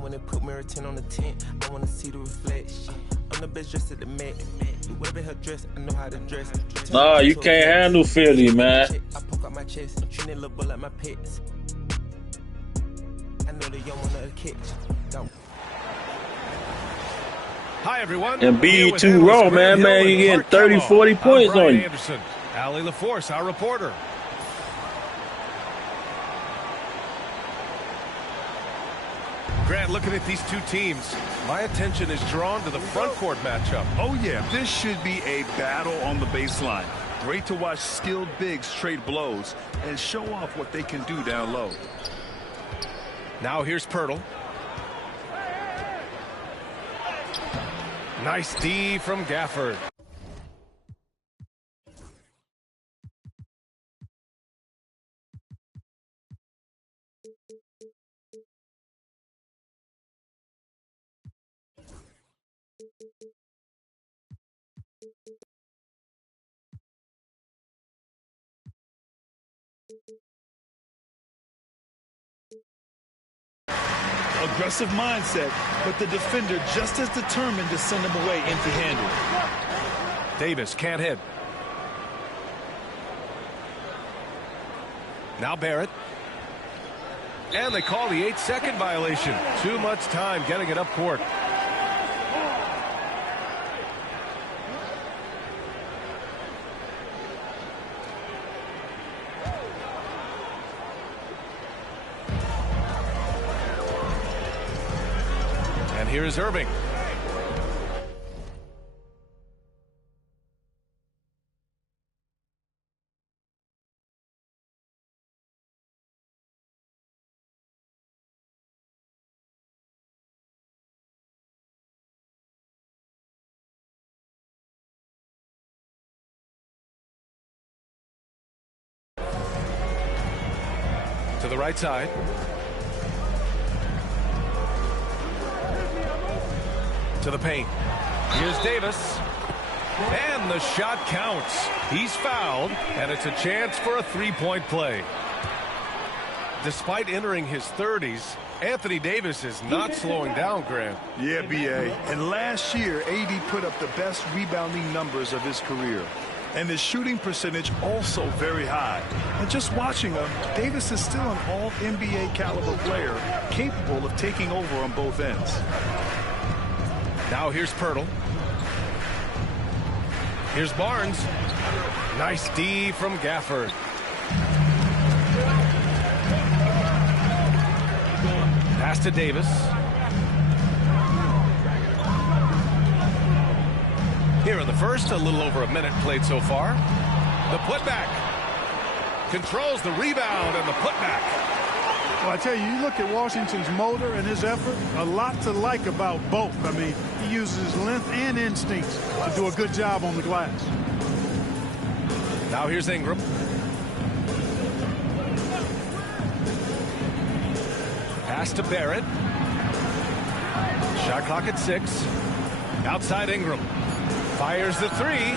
when they put mirror 10 on the tent, I wanna see the reflection. I'm the best dressed at the Met. Whatever her dress, I know how to dress. Nah, you can't handle Philly, man. I poke out my chest, treat that little boy like my pets. I know they don't want to catch. Go. Hi, everyone. And be too raw, man. You getting 30, 40 points on you. Anderson. Allie LaForce, our reporter. Grant, looking at these two teams, my attention is drawn to the front court matchup. Oh, yeah, this should be a battle on the baseline. Great to watch skilled bigs trade blows and show off what they can do down low. Now here's Pirtle. Nice D from Gafford. Aggressive mindset, but the defender just as determined to send him away empty-handed. Davis can't hit. Now Barrett. And they call the 8-second violation. Too much time getting it up court. And here is Irving. To the right side. To the paint. Here's Davis. And the shot counts. He's fouled, and it's a chance for a three-point play. Despite entering his 30s, Anthony Davis is not slowing down, Grant. Yeah, B.A. And last year, A.D. put up the best rebounding numbers of his career. And his shooting percentage also very high. And just watching him, Davis is still an all-NBA caliber player, capable of taking over on both ends. Now here's Pirtle. Here's Barnes. Nice D from Gafford. Pass to Davis. Here in the first, a little over a minute played so far. The putback. Controls the rebound and the putback. Well, I tell you, you look at Washington's motor and his effort, a lot to like about both. I mean, he uses his length and instincts to do a good job on the glass. Now here's Ingram. Pass to Barrett. Shot clock at 6. Outside Ingram. Fires the three.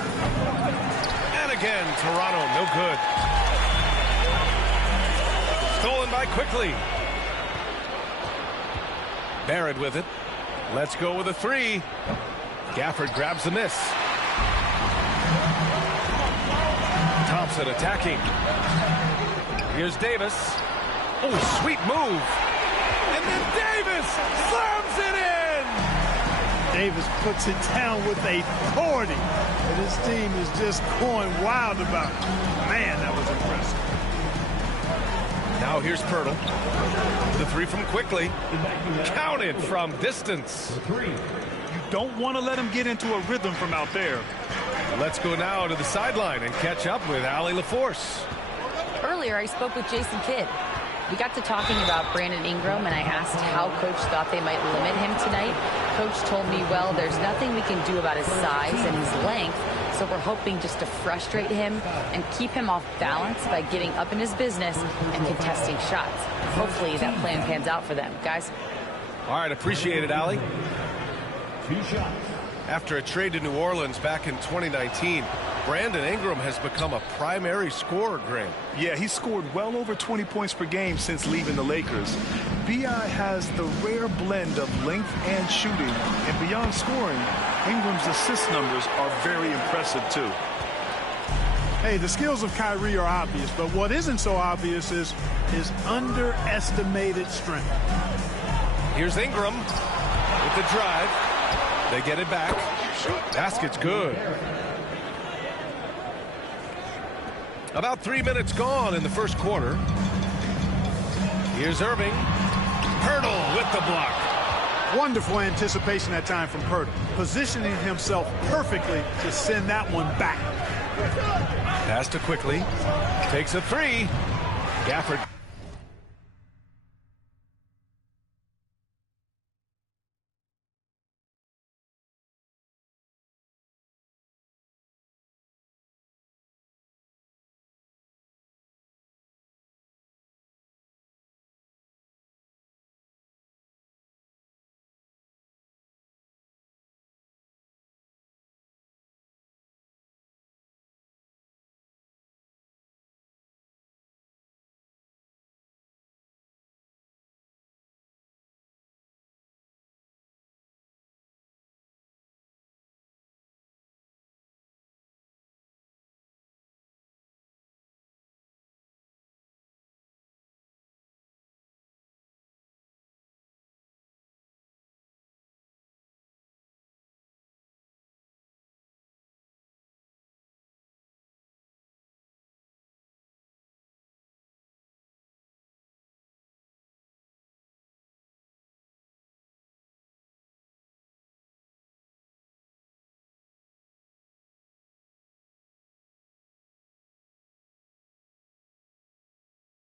And again, Toronto, no good. Stolen by Quickly. Barrett with it. Let's go with a three. Gafford grabs the miss. Thompson attacking. Here's Davis. Oh, sweet move. And then Davis slams it in. Davis puts it down with authority. And his team is just going wild about it. Man, that was impressive. Now here's Pirtle. The three from Quickly. Counted from distance. You don't want to let him get into a rhythm from out there. Let's go now to the sideline and catch up with Allie LaForce. Earlier, I spoke with Jason Kidd. We got to talking about Brandon Ingram, and I asked how Coach thought they might limit him tonight. Coach told me, well, there's nothing we can do about his size and his length, so we're hoping just to frustrate him and keep him off balance by getting up in his business and contesting shots. Hopefully that plan pans out for them. Guys? All right, appreciate it, Allie. After a trade to New Orleans back in 2019, Brandon Ingram has become a primary scorer, Grant. Yeah, he scored well over 20 points per game since leaving the Lakers. B.I. has the rare blend of length and shooting, and beyond scoring, Ingram's assist numbers are very impressive too. Hey, the skills of Kyrie are obvious, but what isn't so obvious is his underestimated strength. Here's Ingram with the drive. They get it back. Basket's good. About 3 minutes gone in the first quarter. Here's Irving. Poeltl with the block. Wonderful anticipation that time from Poeltl, positioning himself perfectly to send that one back. Pass to Quickly. Takes a three. Gafford.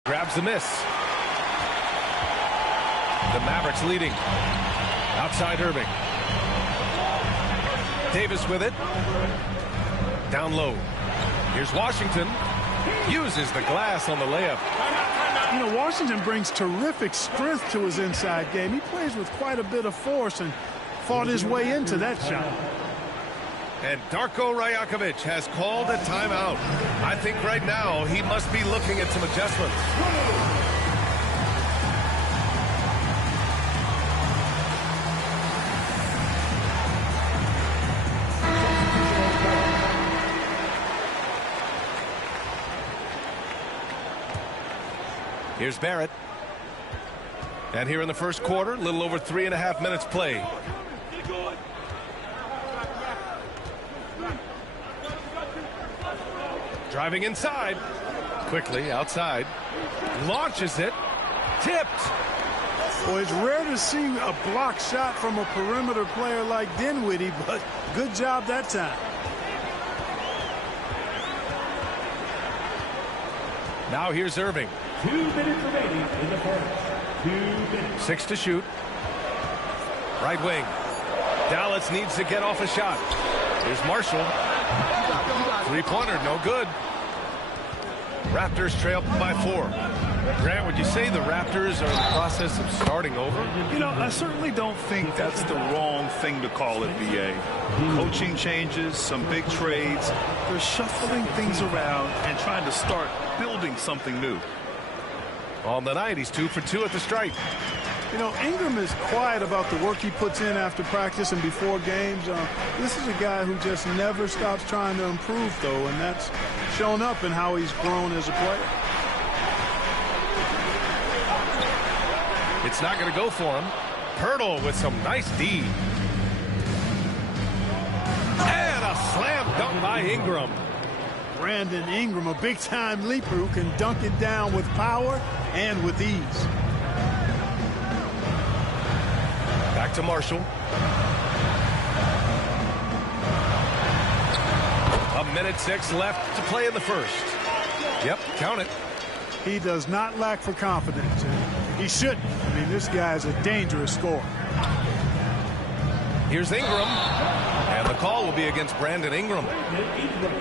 Grabs the miss. The Mavericks leading. Outside Irving. Davis with it. Down low. Here's Washington. Uses the glass on the layup. You know, Washington brings terrific strength to his inside game. He plays with quite a bit of force and fought his way into that shot. And Darko Rajakovic has called a timeout. I think right now he must be looking at some adjustments. Here's Barrett. And here in the first quarter, a little over 3.5 minutes played. Driving inside. Quickly outside. Launches it. Tipped. Well, it's rare to see a block shot from a perimeter player like Dinwiddie, but good job that time. Now here's Irving. 2 minutes remaining in the first. 2 minutes. 6 to shoot. Right wing. Dallas needs to get off a shot. Here's Marshall. Three-pointer, no good. Raptors trail by 4. Grant, would you say the Raptors are in the process of starting over? You know, I certainly don't think that's the wrong thing to call it, B.A. Coaching changes, some big trades. They're shuffling things around and trying to start building something new. On the night, he's 2 for 2 at the stripe. You know, Ingram is quiet about the work he puts in after practice and before games. This is a guy who just never stops trying to improve, though, and that's shown up in how he's grown as a player. It's not going to go for him. Poeltl with some nice D. And a slam dunk by Ingram. Brandon Ingram, a big-time leaper who can dunk it down with power and with ease. Back to Marshall. A minute 6 left to play in the first. Yep, count it. He does not lack for confidence. He shouldn't. I mean, this guy's a dangerous scorer. Here's Ingram. And the call will be against Brandon Ingram.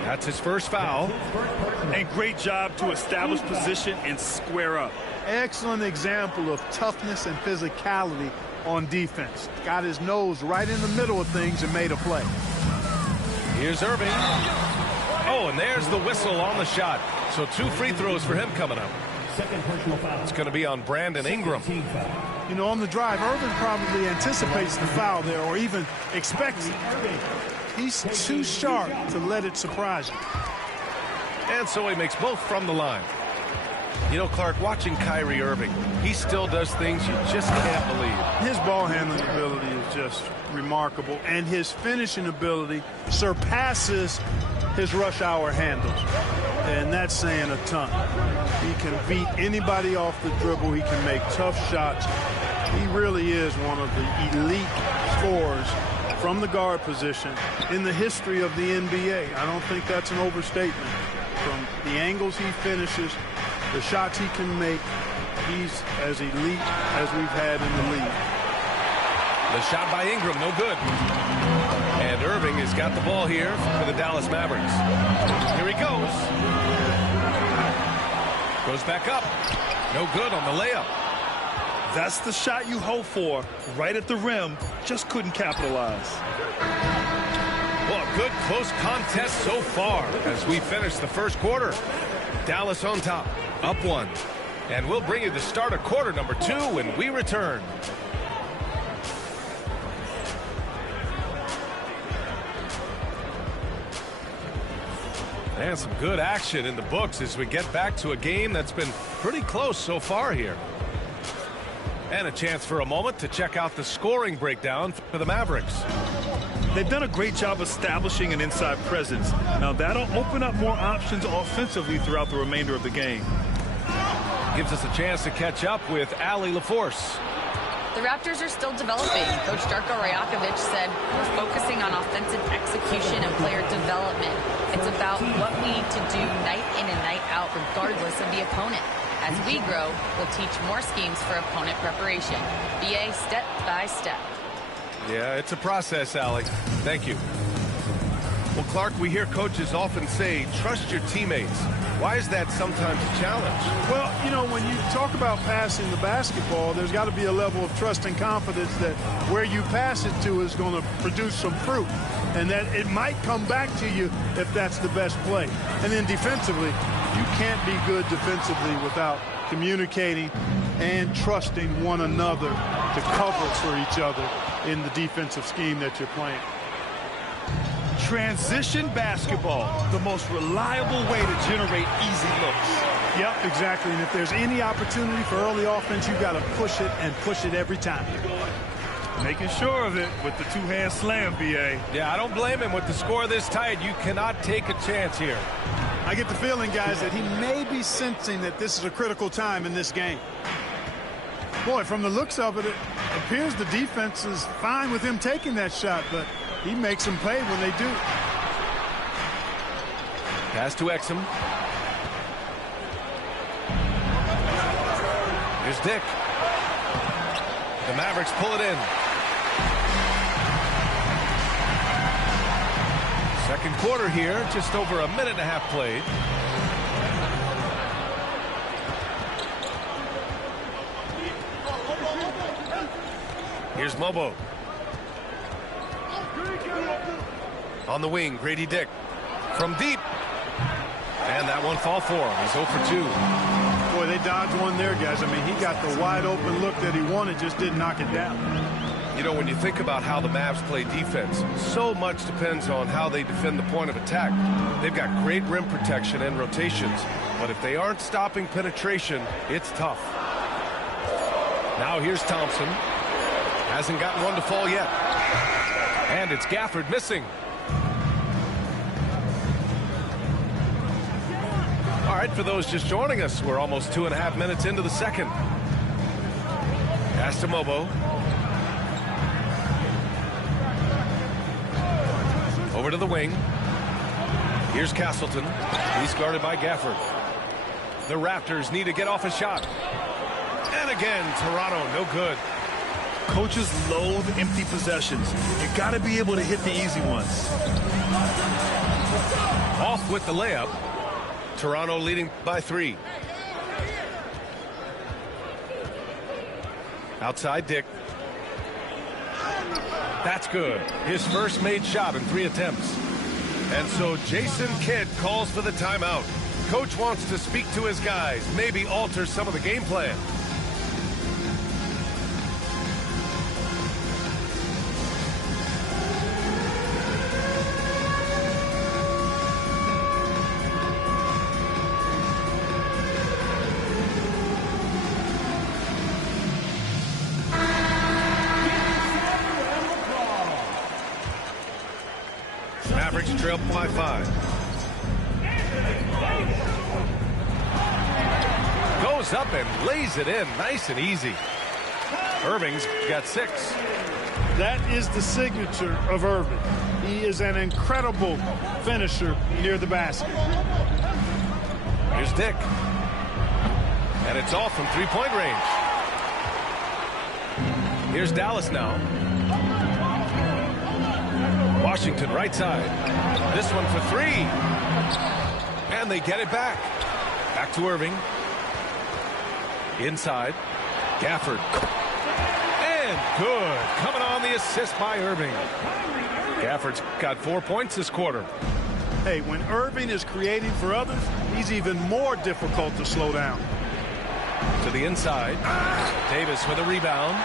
That's his first foul. And great job to establish position and square up. Excellent example of toughness and physicality on defense. Got his nose right in the middle of things and made a play. Here's Irving. Oh, and there's the whistle on the shot. So 2 free throws for him coming up. Second personal foul. It's going to be on Brandon Ingram. You know, on the drive, Irving probably anticipates the foul there or even expects it. He's too sharp to let it surprise him. And so he makes both from the line. You know, Clark, watching Kyrie Irving, he still does things you just can't believe. His ball handling ability is just remarkable, and his finishing ability surpasses his rush hour handles. And that's saying a ton. He can beat anybody off the dribble. He can make tough shots. He really is one of the elite scorers from the guard position in the history of the NBA. I don't think that's an overstatement. From the angles he finishes, the shots he can make, he's as elite as we've had in the league. The shot by Ingram, no good. And Irving has got the ball here for the Dallas Mavericks. Here he goes. Goes back up. No good on the layup. That's the shot you hope for, right at the rim. Just couldn't capitalize. Well, a good close contest so far as we finish the first quarter. Dallas on top, up 1. And we'll bring you the start of quarter number 2 when we return. And some good action in the books as we get back to a game that's been pretty close so far here. And a chance for a moment to check out the scoring breakdown for the Mavericks. They've done a great job establishing an inside presence. Now that'll open up more options offensively throughout the remainder of the game. Gives us a chance to catch up with Allie LaForce. The Raptors are still developing. Coach Darko Rajakovic said we're focusing on offensive execution and player development. It's about what we need to do night in and night out regardless of the opponent. As we grow, we'll teach more schemes for opponent preparation. BA step by step. Yeah, it's a process, Allie. Thank you. Well, Clark, we hear coaches often say, trust your teammates. Why is that sometimes a challenge? Well, you know, when you talk about passing the basketball, there's got to be a level of trust and confidence that where you pass it to is going to produce some fruit, and that it might come back to you if that's the best play. And then defensively, you can't be good defensively without communicating and trusting one another to cover for each other in the defensive scheme that you're playing. Transition basketball, the most reliable way to generate easy looks. Yep, exactly. And if there's any opportunity for early offense, you've got to push it and push it every time. Making sure of it with the two-hand slam, BA. Yeah, I don't blame him with the score this tight. You cannot take a chance here. I get the feeling, guys, that he may be sensing that this is a critical time in this game. Boy, from the looks of it, it appears the defense is fine with him taking that shot, but he makes them pay when they do. Pass to Exum. Here's Dick. The Mavericks pull it in. Second quarter here, just over a minute and a half played. Here's Mobo. On the wing, Grady Dick. From deep. And that one fall for him. He's 0 for 2. Boy, they dodged one there, guys. I mean, he got the wide open look that he wanted, just didn't knock it down. You know, when you think about how the Mavs play defense, so much depends on how they defend the point of attack. They've got great rim protection and rotations, but if they aren't stopping penetration, it's tough. Now here's Thompson. Hasn't gotten one to fall yet. And it's Gafford missing. All right, for those just joining us, we're almost 2.5 minutes into the second. Pass to Mobo. Over to the wing. Here's Castleton. He's guarded by Gafford. The Raptors need to get off a shot. And again, Toronto, no good. Coaches loathe empty possessions. You got to be able to hit the easy ones. Off with the layup. Toronto leading by 3. Outside Dick. That's good. His first made shot in 3 attempts. And so Jason Kidd calls for the timeout. Coach wants to speak to his guys, maybe alter some of the game plan. Mavericks trail by 5. Goes up and lays it in nice and easy. Irving's got 6. That is the signature of Irving. He is an incredible finisher near the basket. Here's Dick. And it's off from 3-point range. Here's Dallas now. Washington right side. This one for 3. And they get it back. Back to Irving. Inside. Gafford. And good. Coming on the assist by Irving. Gafford's got 4 points this quarter. Hey, when Irving is creating for others, he's even more difficult to slow down. To the inside. Davis with a rebound.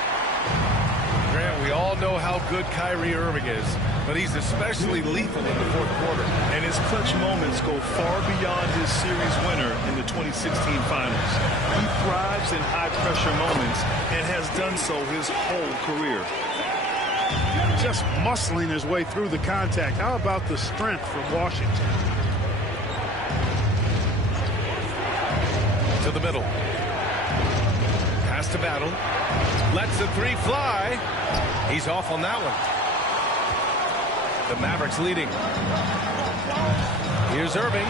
Grant, we all know how good Kyrie Irving is, but he's especially lethal in the fourth quarter. And his clutch moments go far beyond his series winner in the 2016 finals. He thrives in high-pressure moments and has done so his whole career. Just muscling his way through the contact. How about the strength from Washington? To the middle. Pass to Battle. Lets the 3 fly. He's off on that one. The Mavericks leading. Here's Irving.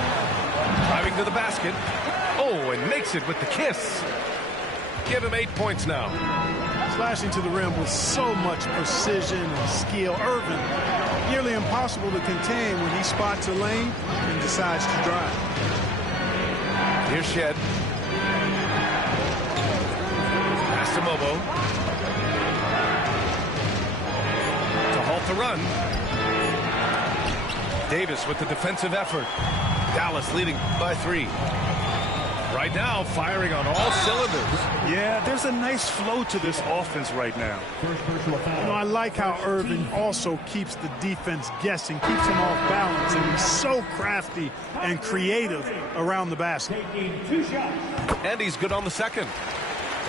Driving to the basket. Oh, and makes it with the kiss. Give him 8 points now. Slashing to the rim with so much precision and skill. Irving, nearly impossible to contain when he spots a lane and decides to drive. Here's Shed. Pass to Mobo. To halt the run. Davis with the defensive effort. Dallas leading by 3. Right now, firing on all cylinders. Yeah, there's a nice flow to this offense right now. You know, I like how Irving also keeps the defense guessing, keeps them off balance, and he's so crafty and creative around the basket. And he's good on the second.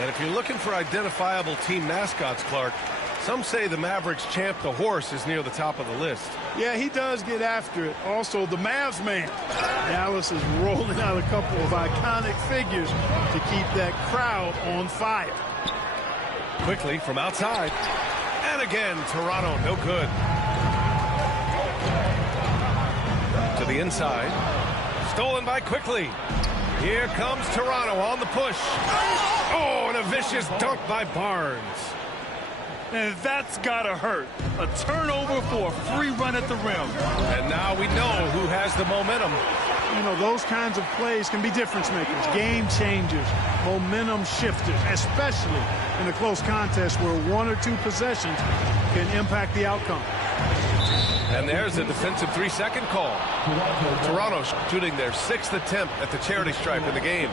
And if you're looking for identifiable team mascots, Clark, some say the Mavericks champ, the horse, is near the top of the list. Yeah, he does get after it. Also, the Mavs man. Dallas is rolling out a couple of iconic figures to keep that crowd on fire. Quickly from outside. And again, Toronto, no good. To the inside. Stolen by Quickly. Here comes Toronto on the push. Oh, and a vicious dunk by Barnes. And that's gotta hurt. A turnover for a free run at the rim. And now we know who has the momentum. You know, those kinds of plays can be difference makers, game changers, momentum shifters, especially in a close contest where 1 or 2 possessions can impact the outcome. And there's a defensive 3-second call. Toronto shooting their 6th attempt at the charity stripe in the game.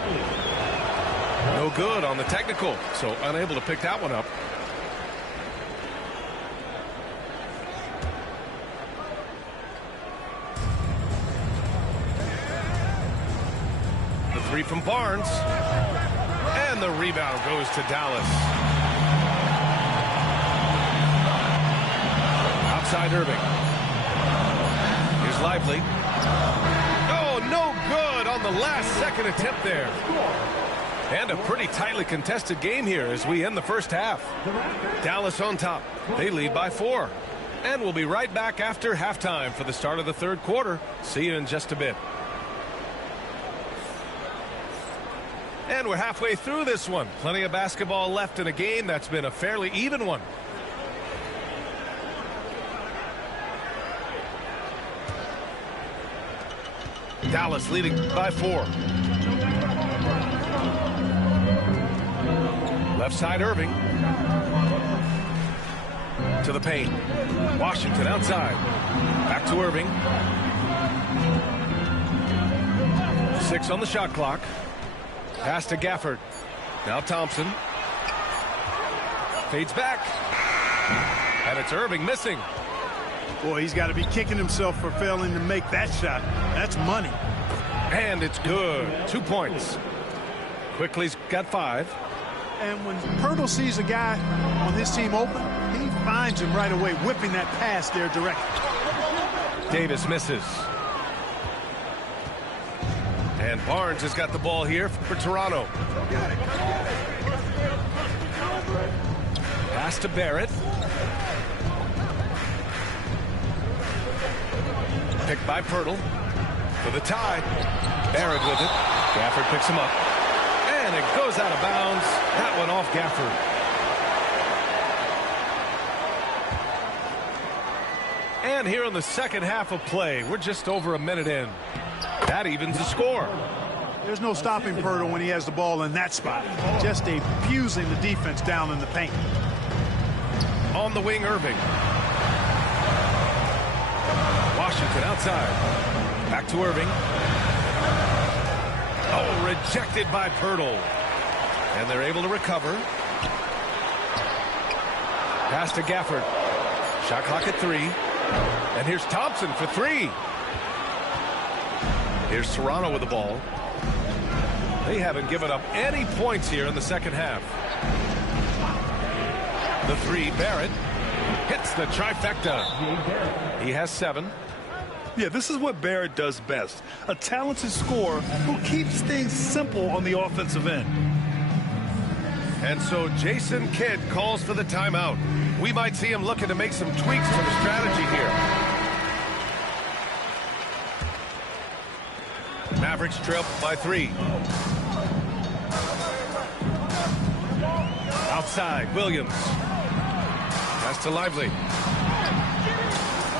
No good on the technical, so unable to pick that one up. The 3 from Barnes. And the rebound goes to Dallas. Outside Irving. Here's Lively. Oh, no good on the last second attempt there. And a pretty tightly contested game here as we end the first half. Dallas on top. They lead by 4. And we'll be right back after halftime for the start of the third quarter. See you in just a bit. And we're halfway through this one. Plenty of basketball left in a game that's been a fairly even one. Dallas leading by 4. Left side Irving. To the paint. Washington outside. Back to Irving. 6 on the shot clock. Pass to Gafford. Now Thompson. Fades back. And it's Irving missing. Boy, he's got to be kicking himself for failing to make that shot. That's money. And it's good. 2 points. Quickly's got 5. And when Poeltl sees a guy on his team open, he finds him right away, whipping that pass there directly. Davis misses. And Barnes has got the ball here for Toronto. Pass to Barrett. Picked by Poeltl for the tie. Barrett with it. Gafford picks him up. And it goes out of bounds. That one off Gafford. And here in the second half of play, we're just over a minute in. That evens the score. There's no stopping Poeltl when he has the ball in that spot. Just abusing the defense down in the paint. On the wing, Irving. Washington outside. Back to Irving. Oh, rejected by Poeltl. And they're able to recover. Pass to Gafford. Shot clock at 3. And here's Thompson for 3. Here's Toronto with the ball. They haven't given up any points here in the second half. The 3, Barrett. Hits the trifecta. He has 7. Yeah, this is what Barrett does best. A talented scorer who keeps things simple on the offensive end. And so Jason Kidd calls for the timeout. We might see him looking to make some tweaks to the strategy here. Mavericks trail by 3. Outside, Williams. Pass to Lively.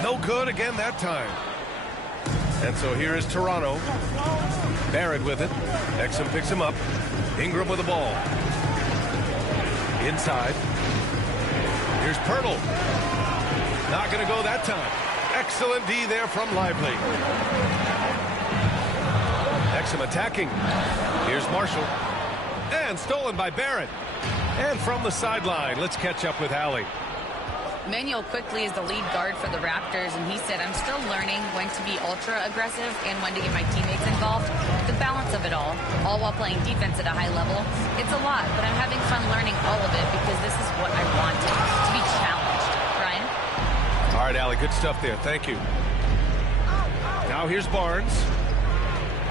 No good again that time. And so here is Toronto. Barrett with it. Exum picks him up. Ingram with the ball. Inside. Here's Poeltl. Not going to go that time. Excellent D there from Lively. Exum attacking. Here's Marshall. And stolen by Barrett. And from the sideline, let's catch up with Hallie. Manuel Quickley is the lead guard for the Raptors, and he said, I'm still learning when to be ultra aggressive and when to get my teammates involved. The balance of it all while playing defense at a high level. It's a lot, but I'm having fun learning all of it because this is what I wanted, to be challenged. Ryan? All right, Allie, good stuff there. Thank you. Now here's Barnes.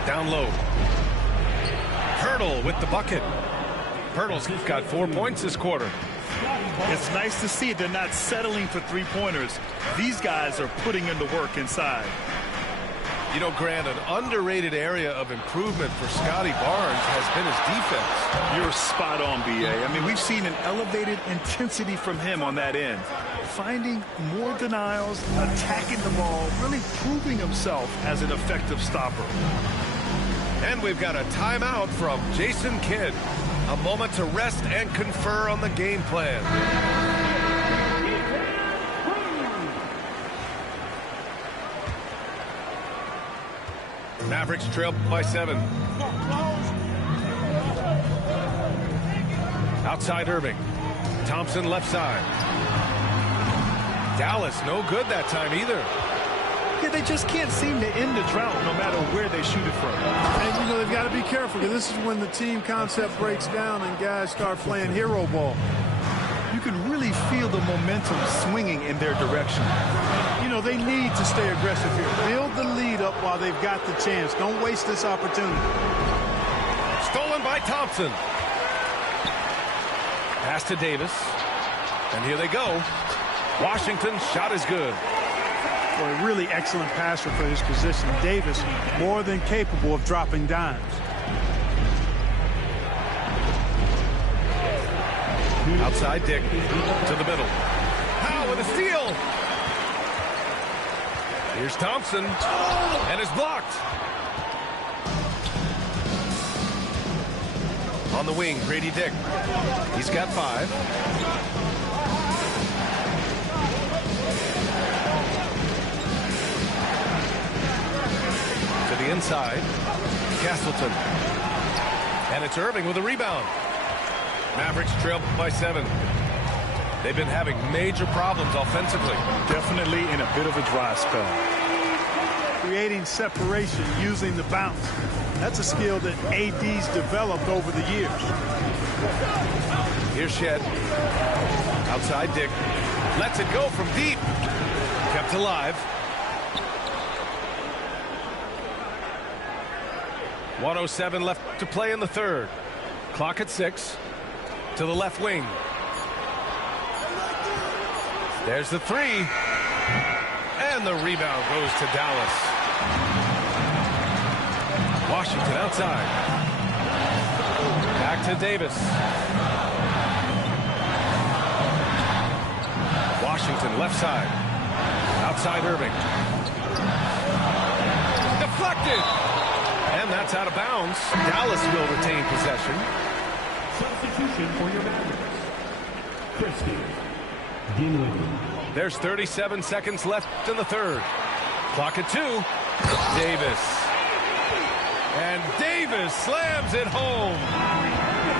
Down low. Poeltl with the bucket. Poeltl's got 4 points this quarter. It's nice to see they're not settling for three-pointers. These guys are putting in the work inside. You know, Grant, an underrated area of improvement for Scotty Barnes has been his defense. You're spot on, B.A. I mean, we've seen an elevated intensity from him on that end. Finding more denials, attacking the ball, really proving himself as an effective stopper. And we've got a timeout from Jason Kidd. A moment to rest and confer on the game plan. Mavericks trail by 7. Outside Irving. Thompson left side. Dallas no good that time either. Yeah, they just can't seem to end the drought no matter where they shoot it from. And, you know, they've got to be careful because this is when the team concept breaks down and guys start playing hero ball. You can really feel the momentum swinging in their direction. You know, they need to stay aggressive here. Build the lead up while they've got the chance. Don't waste this opportunity. Stolen by Thompson. Pass to Davis. And here they go. Washington's shot is good. Boy, a really excellent passer for his position. Davis, more than capable of dropping dimes. Outside Dick to the middle. Howe with a steal. Here's Thompson. And it's blocked. On the wing, Grady Dick. He's got 5. To the inside. Castleton. And it's Irving with a rebound. Mavericks trail by 7. They've been having major problems offensively. Definitely in a bit of a dry spell. Creating separation using the bounce. That's a skill that AD's developed over the years. Here's Shed. Outside Dick. Lets it go from deep. Kept alive. 1:07 left to play in the third. Clock at 6. To the left wing. There's the 3. And the rebound goes to Dallas. Washington outside. Back to Davis. Washington left side. Outside Irving. Deflected. And that's out of bounds. Dallas will retain possession. Substitution for your Mavericks. Christie. Dinwiddie. There's 37 seconds left in the third. Clock at 2. Davis. And Davis slams it home.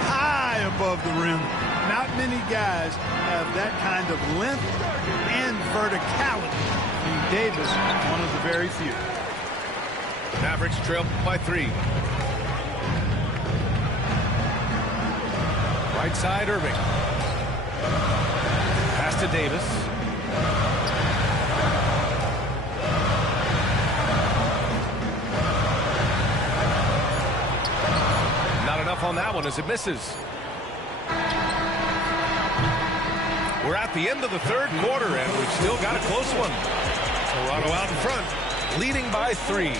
High above the rim. Not many guys have that kind of length and verticality. And Davis, one of the very few. Mavericks trail by 3. Right side, Irving. Pass to Davis. Not enough on that one as it misses. We're at the end of the third quarter, and we've still got a close one. Toronto out in front, leading by 3.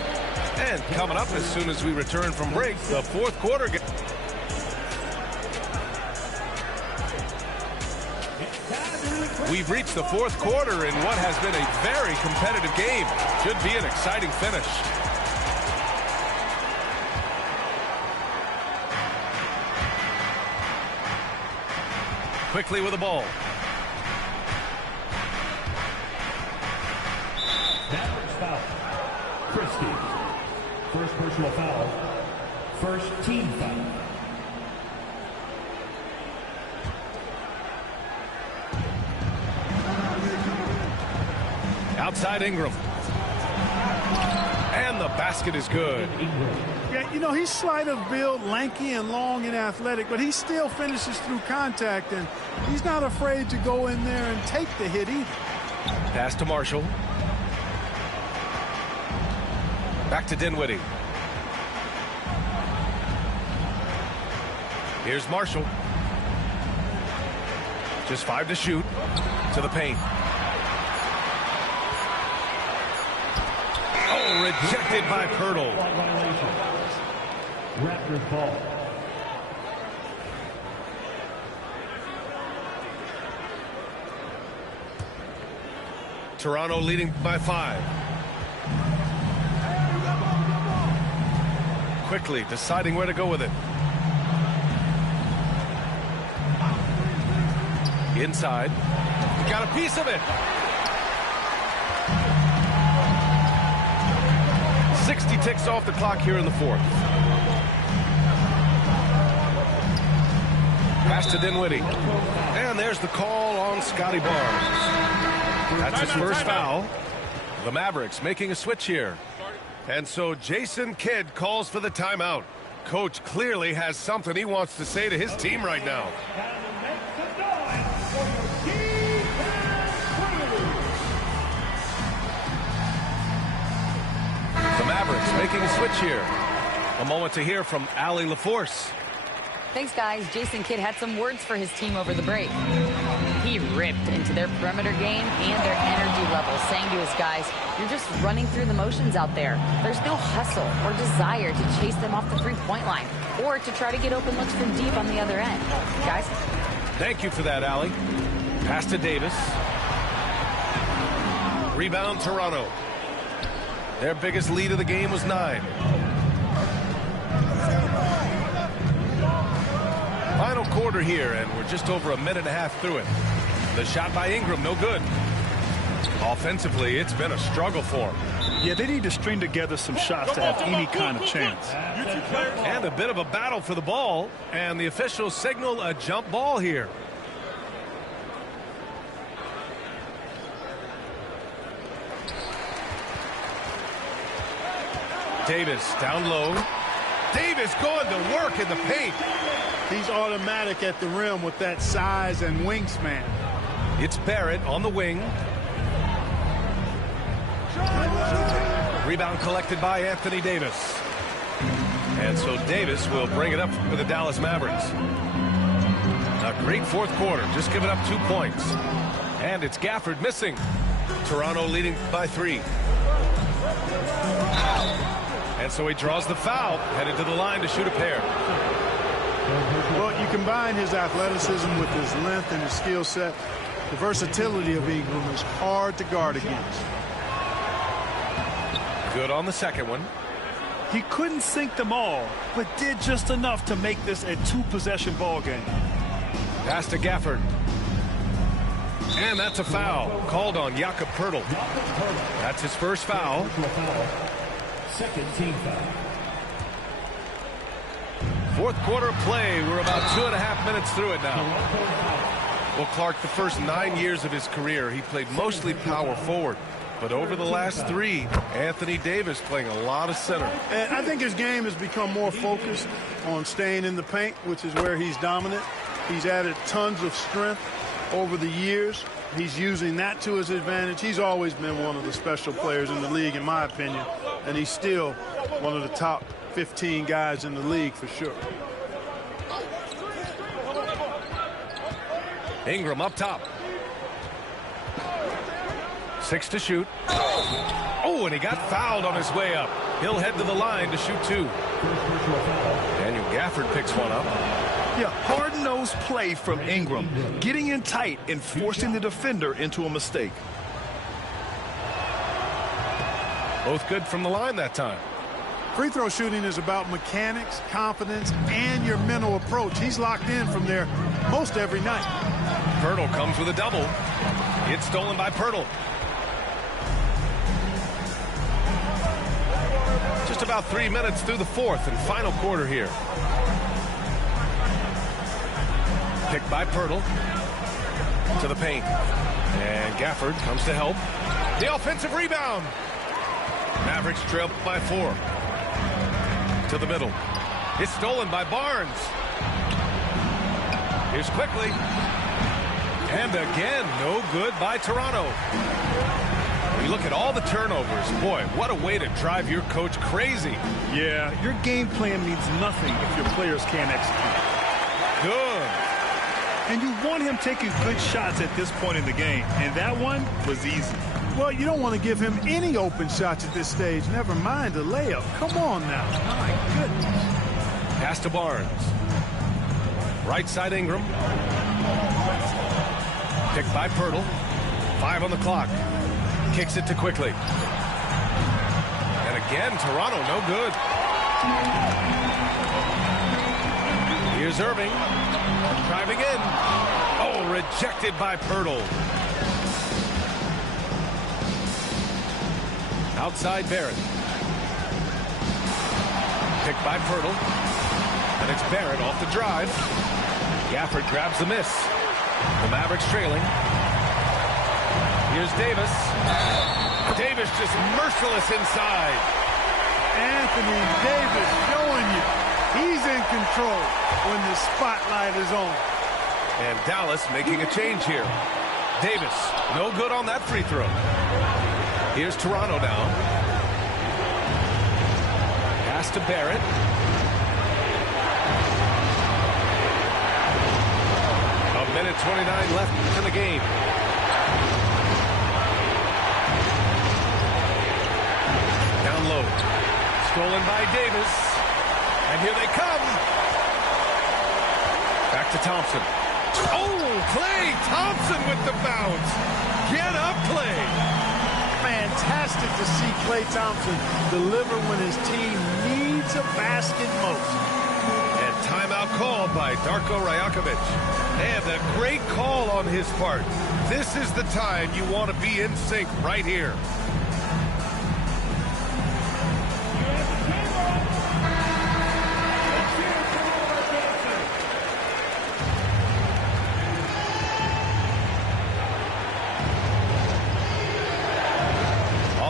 And coming up as soon as we return from break, the fourth quarter. We've reached the fourth quarter in what has been a very competitive game. Should be an exciting finish. Quickly with the ball. Mavericks foul. Christie. First personal foul. First team foul. Outside Ingram. And the basket is good. Yeah, you know, he's slight of build, lanky and long and athletic, but he still finishes through contact, and he's not afraid to go in there and take the hit either. Pass to Marshall. Back to Dinwiddie. Here's Marshall. Just 5 to shoot. To the paint. Oh, rejected by Pirtle. Raptors ball. Toronto leading by 5. Quickly deciding where to go with it. Inside. Got a piece of it. 60 ticks off the clock here in the fourth. Pass to Dinwiddie. And there's the call on Scotty Barnes. That's his first foul. The Mavericks making a switch here. And so Jason Kidd calls for the timeout. Coach clearly has something he wants to say to his team right now. The Mavericks making a switch here. A moment to hear from Allie LaForce. Thanks, guys. Jason Kidd had some words for his team over the break. He ripped into their perimeter game and their energy level, saying to his guys, you're just running through the motions out there. There's no hustle or desire to chase them off the three-point line or to try to get open looks from deep on the other end. Guys? Thank you for that, Allie. Pass to Davis. Rebound, Toronto. Their biggest lead of the game was 9. Final quarter here, and we're just over a minute and a half through it. The shot by Ingram, no good. Offensively, it's been a struggle for him. Yeah, they need to string together some shots to have any kind of chance. And a bit of a battle for the ball, and the officials signal a jump ball here. Davis down low. Davis going to work in the paint. He's automatic at the rim with that size and wingspan. It's Barrett on the wing. Rebound collected by Anthony Davis. And so Davis will bring it up for the Dallas Mavericks. A great fourth quarter, just giving up 2 points. And it's Gafford missing. Toronto leading by 3. And so he draws the foul, headed to the line to shoot a pair. Well, you combine his athleticism with his length and his skill set. The versatility of Ingram is hard to guard against. Good on the second one. He couldn't sink them all, but did just enough to make this a 2-possession ball game. Pass to Gafford. And that's a foul called on Jakob Poeltl. That's his first foul. Second team foul. Fourth quarter play. We're about 2.5 minutes through it now. Well, Clark, the first 9 years of his career, he played mostly power forward. But over the last 3, Anthony Davis playing a lot of center. And I think his game has become more focused on staying in the paint, which is where he's dominant. He's added tons of strength over the years. He's using that to his advantage. He's always been one of the special players in the league, in my opinion. And he's still one of the top 15 guys in the league for sure. Ingram up top. 6 to shoot. Oh, and he got fouled on his way up. He'll head to the line to shoot 2. Daniel Gafford picks one up. Yeah, hard-nosed play from Ingram, getting in tight and forcing the defender into a mistake. Both good from the line that time. Free throw shooting is about mechanics, confidence, and your mental approach. He's locked in from there most every night. Poeltl comes with a double. It's stolen by Poeltl. Just about 3 minutes through the fourth and final quarter here. Picked by Poeltl to the paint. And Gafford comes to help. The offensive rebound. Mavericks trail by 4. To the middle. It's stolen by Barnes. Here's Quickly. And again, no good by Toronto. You look at all the turnovers. Boy, what a way to drive your coach crazy. Yeah, your game plan means nothing if your players can't execute. Good. And you want him taking good shots at this point in the game. And that one was easy. Well, you don't want to give him any open shots at this stage. Never mind a layup. Come on now. My goodness. Pass to Barnes. Right side Ingram. Picked by Poeltl. 5 on the clock. Kicks it to Quickly. And again, Toronto no good. Here's Irving. Driving in. Oh, rejected by Poeltl. Outside Barrett. Picked by Poeltl. And it's Barrett off the drive. Gafford grabs the miss. The Mavericks trailing. Here's Davis. Davis just merciless inside. Anthony Davis showing you he's in control when the spotlight is on. And Dallas making a change here. Davis, no good on that free throw. Here's Toronto now. Pass to Barrett. A minute 29 left in the game. Down low. Stolen by Davis. And here they come. Back to Thompson. Oh, Klay Thompson with the bounce. Get up, Klay. Fantastic to see Klay Thompson deliver when his team needs a basket most. And timeout called by Darko Rajakovic. And a great call on his part. This is the time you want to be in sync right here.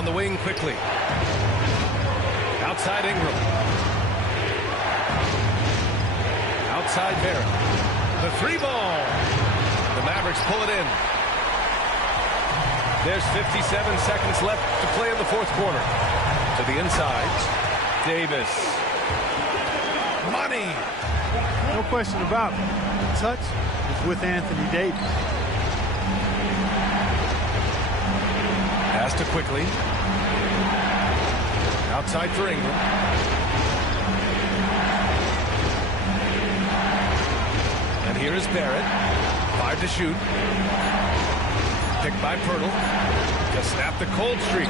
the wing quickly. Outside Ingram. Outside Barrett. The 3-ball. The Mavericks pull it in. There's 57 seconds left to play in the fourth quarter. To the inside. Davis. Money. No question about it. The touch is with Anthony Davis. Pass to quickly. Outside for Ingram. And here is Barrett. 5 to shoot. Picked by Pirtle. To snap the cold streak.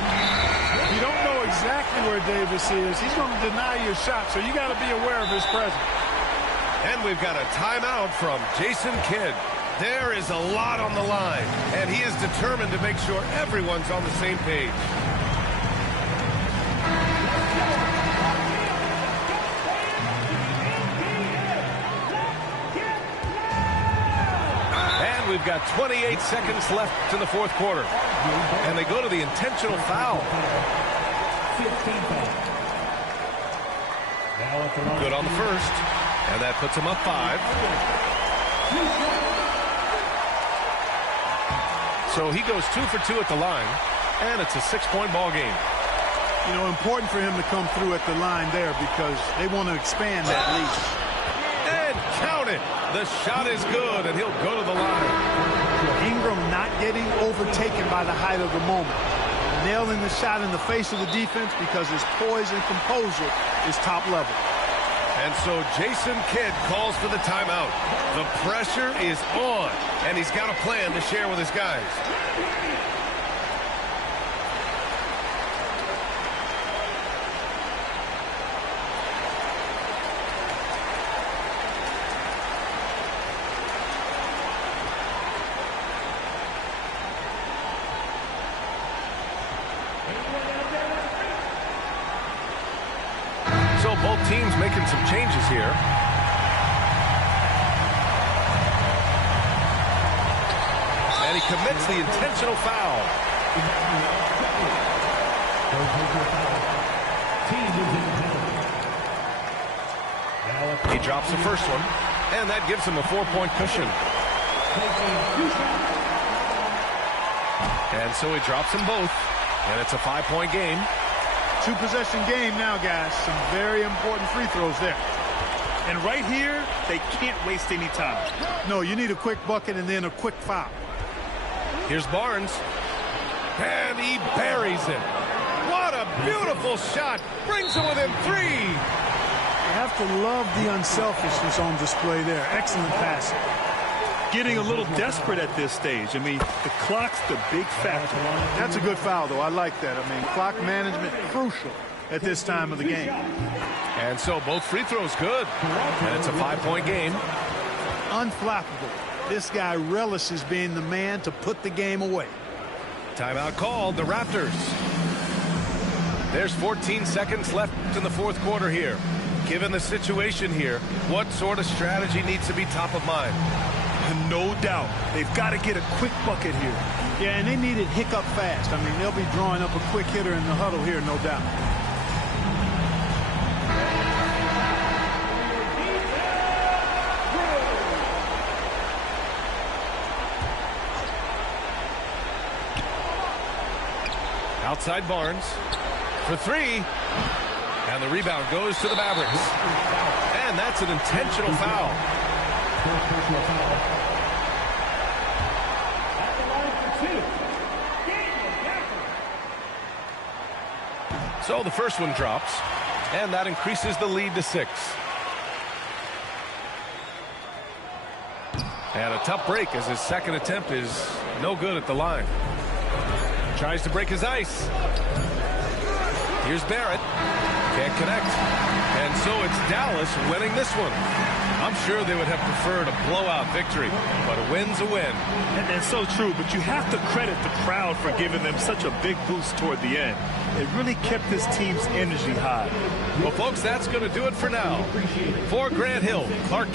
You don't know exactly where Davis is. He's going to deny your shot, so you got to be aware of his presence. And we've got a timeout from Jason Kidd. There is a lot on the line, and he is determined to make sure everyone's on the same page. And we've got 28 seconds left in the fourth quarter. And they go to the intentional foul. Good on the first. And that puts him up 5. So he goes 2 for 2 at the line, and it's a 6-point ball game. You know, important for him to come through at the line there because they want to expand that lead. And count it. The shot is good, and he'll go to the line. Ingram not getting overtaken by the height of the moment. Nailing the shot in the face of the defense because his poise and composure is top level. And so Jason Kidd calls for the timeout. The pressure is on, and he's got a plan to share with his guys. So both teams making some changes here. And he commits the intentional foul. He drops the first one, and that gives him a 4-point cushion. And so he drops them both, and it's a 5-point game. 2-possession game now, guys. Some very important free throws there. And right here, they can't waste any time. No, you need a quick bucket and then a quick foul. Here's Barnes. And he buries it. What a beautiful shot. Brings him within 3. You have to love the unselfishness on display there. Excellent passing. Getting a little desperate at this stage. I mean, the clock's the big factor. That's a good foul, though. I like that. I mean, clock management crucial at this time of the game. And so both free throws good. And it's a 5-point game. Unflappable. This guy relishes being the man to put the game away. Timeout called, the Raptors. There's 14 seconds left in the fourth quarter here. Given the situation here, what sort of strategy needs to be top of mind? No doubt. They've got to get a quick bucket here. Yeah, and they need it hiccup fast. I mean, they'll be drawing up a quick hitter in the huddle here, no doubt. Outside Barnes for 3. And the rebound goes to the Mavericks. And that's an intentional foul. So the first one drops, and that increases the lead to 6. And a tough break as his second attempt is no good at the line. Tries to break his ice. Here's Barrett. Can't connect. And so it's Dallas winning this one. I'm sure they would have preferred a blowout victory, but a win's a win. And that's so true, but you have to credit the crowd for giving them such a big boost toward the end. It really kept this team's energy high. Well, folks, that's going to do it for now. For Grant Hill, Clark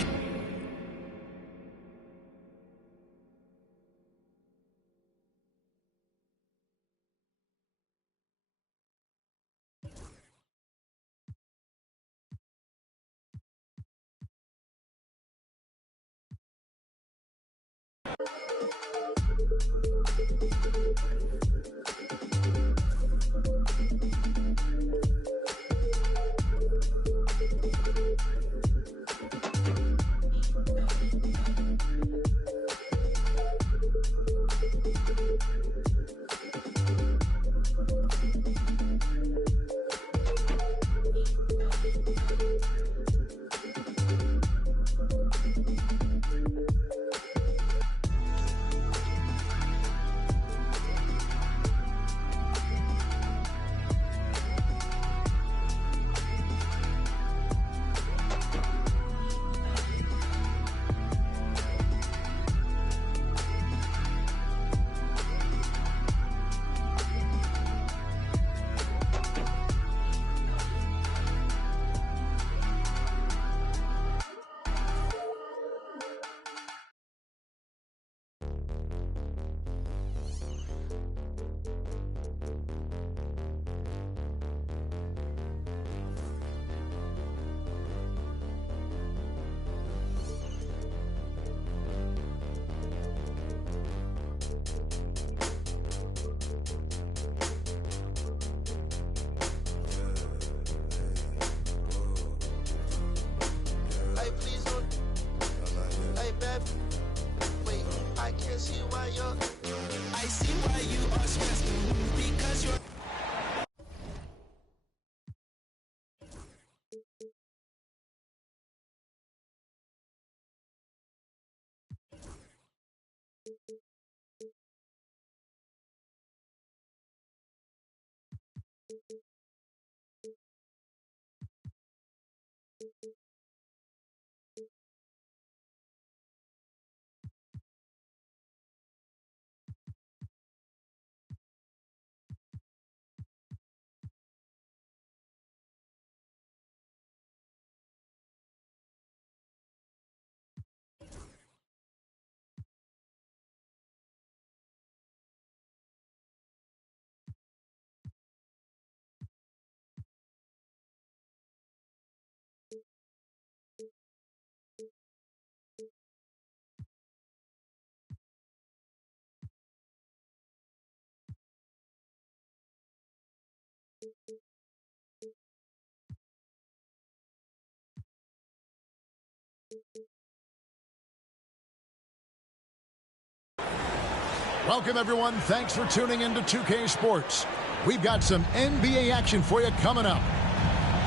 Welcome, everyone. Thanks for tuning in to 2K Sports. We've got some NBA action for you coming up.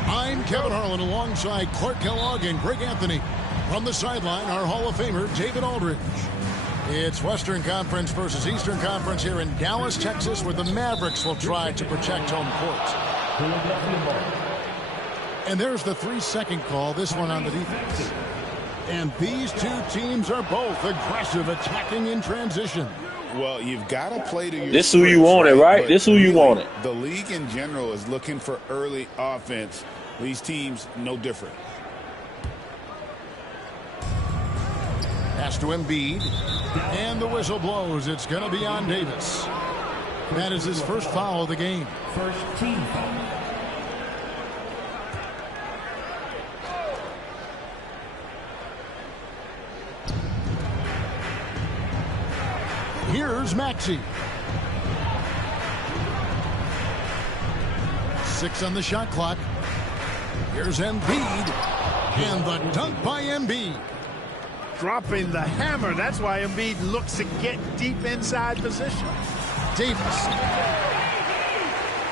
I'm Kevin Harlan alongside Clark Kellogg and Greg Anthony. From the sideline, our Hall of Famer, David Aldridge. It's Western Conference versus Eastern Conference here in Dallas, Texas, where the Mavericks will try to protect home court. And there's the 3-second call, this one on the defense. And these two teams are both aggressive, attacking in transition. Well, you've got to play to your This who you wanted, right? But This who you wanted. The league in general is looking for early offense. These teams, no different. Pass to Embiid. And the whistle blows. It's going to be on Davis. That is his first foul of the game. First team foul. Here's Maxey. 6 on the shot clock. Here's Embiid. And the dunk by Embiid. Dropping the hammer. That's why Embiid looks to get deep inside position. Davis.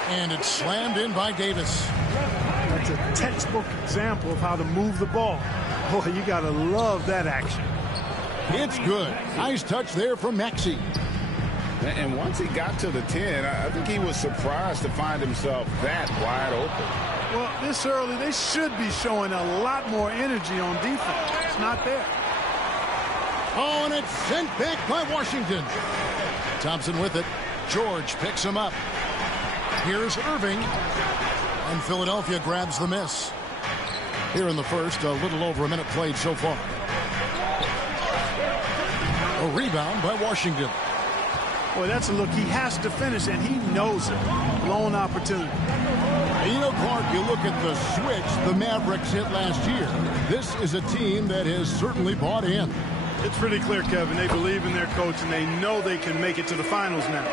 And it's slammed in by Davis. That's a textbook example of how to move the ball. Boy, you got to love that action. It's good. Nice touch there from Maxey. And once he got to the 10, I think he was surprised to find himself that wide open. Well, this early, they should be showing a lot more energy on defense. It's not there. Oh, and it's sent back by Washington. Thompson with it. George picks him up. Here's Irving. And Philadelphia grabs the miss. Here in the first, a little over a minute played so far. A rebound by Washington. Boy, that's a look he has to finish, and he knows it. Blown opportunity. And you know, Clark, you look at the switch the Mavericks hit last year. This is a team that has certainly bought in. It's pretty clear, Kevin. They believe in their coach, and they know they can make it to the finals now.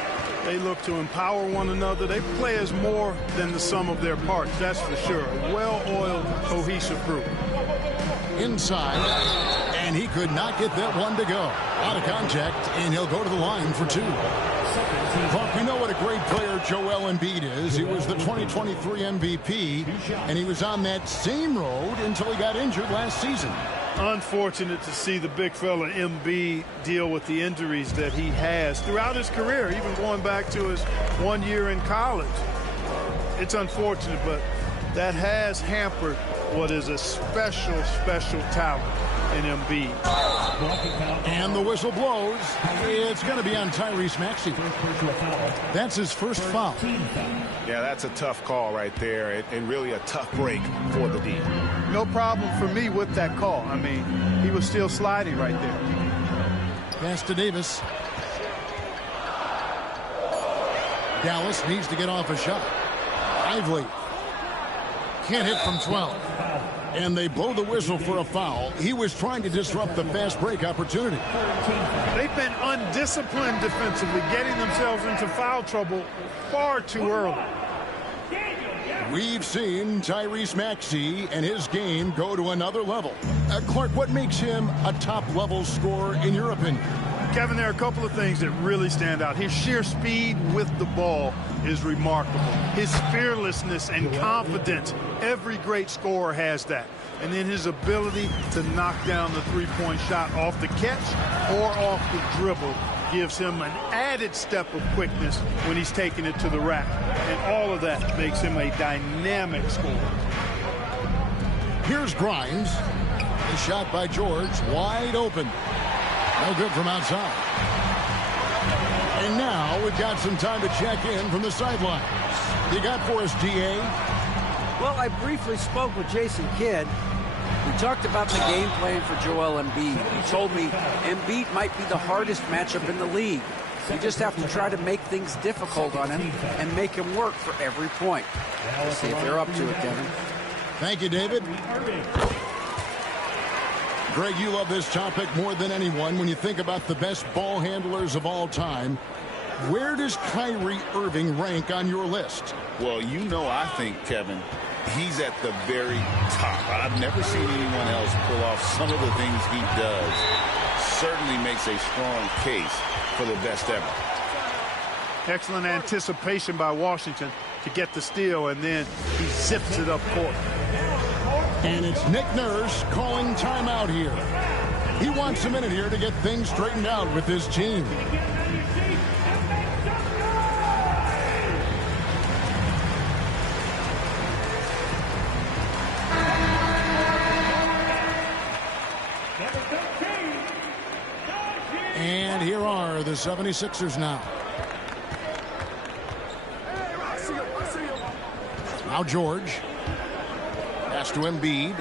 They look to empower one another. They play as more than the sum of their parts, that's for sure. A well-oiled, cohesive group. Inside, and he could not get that one to go. Out of contact, and he'll go to the line for 2. Clark, we know what a great player Joel Embiid is. He was the 2023 MVP, and he was on that same road until he got injured last season. Unfortunate to see the big fella Embiid deal with the injuries that he has throughout his career, even going back to his 1 year in college. It's unfortunate, but that has hampered what is a special talent in Embiid. And the whistle blows. It's going to be on Tyrese Maxey. That's his first foul. Yeah, that's a tough call right there, and really a tough break for the D. No problem for me with that call. I mean, he was still sliding right there. Pass to Davis. Dallas needs to get off a shot. Lively. Can't hit from 12. And they blow the whistle for a foul. He was trying to disrupt the fast break opportunity. They've been undisciplined defensively, getting themselves into foul trouble far too early. We've seen Tyrese Maxey and his game go to another level. Clark, what makes him a top-level scorer in your opinion? Kevin, there are a couple of things that really stand out. His sheer speed with the ball is remarkable. His fearlessness and confidence, every great scorer has that. And then his ability to knock down the three-point shot off the catch or off the dribble gives him an added step of quickness when he's taking it to the rack. And all of that makes him a dynamic scorer. Here's Grimes. A shot by George, wide open. No good from outside. And now we've got some time to check in from the sidelines. You got for us, D.A.? Well, I briefly spoke with Jason Kidd. We talked about the game plan for Joel Embiid. He told me Embiid might be the hardest matchup in the league. You just have to try to make things difficult on him and make him work for every point. We'll see if they're up to it, Kevin. Thank you, David. Greg, you love this topic more than anyone. When you think about the best ball handlers of all time, where does Kyrie Irving rank on your list? Well, you know, I think, Kevin, he's at the very top. I've never seen anyone else pull off some of the things he does. Certainly makes a strong case for the best ever. Excellent anticipation by Washington to get the steal, and then he zips it up court. And it's Nick Nurse calling timeout here. He wants a minute here to get things straightened out with his team. And here are the 76ers now. Now George. Pass to Embiid.